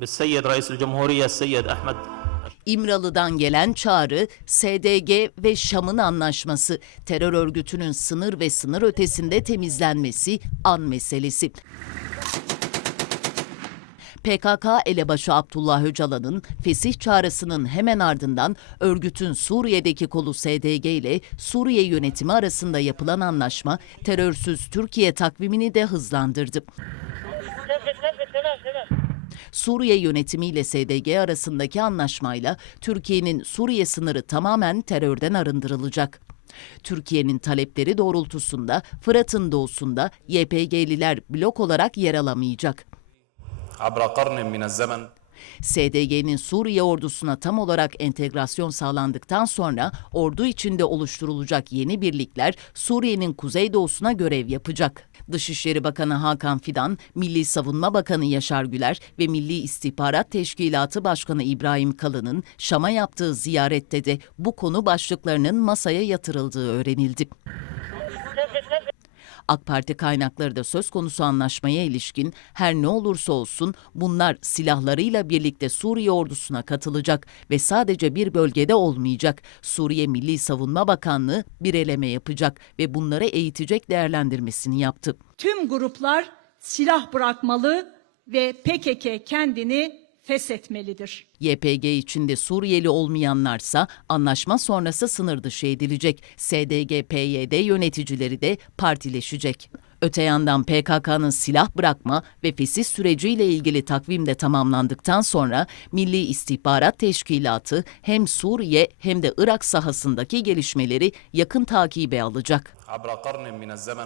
بالسيد رئيس الجمهورية السيد أحمد İmralı'dan gelen çağrı, SDG ve Şam'ın anlaşması, terör örgütünün sınır ve sınır ötesinde temizlenmesi an meselesi. PKK elebaşı Abdullah Öcalan'ın fesih çağrısının hemen ardından örgütün Suriye'deki kolu SDG ile Suriye yönetimi arasında yapılan anlaşma terörsüz Türkiye takvimini de hızlandırdı. Suriye yönetimiyle SDG arasındaki anlaşmayla Türkiye'nin Suriye sınırı tamamen terörden arındırılacak. Türkiye'nin talepleri doğrultusunda Fırat'ın doğusunda YPG'liler blok olarak yer alamayacak. SDG'nin Suriye ordusuna tam olarak entegrasyon sağlandıktan sonra ordu içinde oluşturulacak yeni birlikler Suriye'nin kuzeydoğusuna görev yapacak. Dışişleri Bakanı Hakan Fidan, Milli Savunma Bakanı Yaşar Güler ve Milli İstihbarat Teşkilatı Başkanı İbrahim Kalın'ın Şam'a yaptığı ziyarette de bu konu başlıklarının masaya yatırıldığı öğrenildi. AK Parti kaynakları da söz konusu anlaşmaya ilişkin her ne olursa olsun bunlar silahlarıyla birlikte Suriye ordusuna katılacak ve sadece bir bölgede olmayacak. Suriye Milli Savunma Bakanlığı bir eleme yapacak ve bunları eğitecek değerlendirmesini yaptı. tüm gruplar silah bırakmalı ve PKK kendini feshetmelidir. YPG içinde Suriyeli olmayanlarsa anlaşma sonrası sınır dışı edilecek. SDG-PYD yöneticileri de partileşecek. Öte yandan PKK'nın silah bırakma ve fesih süreciyle ilgili takvim de tamamlandıktan sonra Milli İstihbarat Teşkilatı hem Suriye hem de Irak sahasındaki gelişmeleri yakın takibe alacak.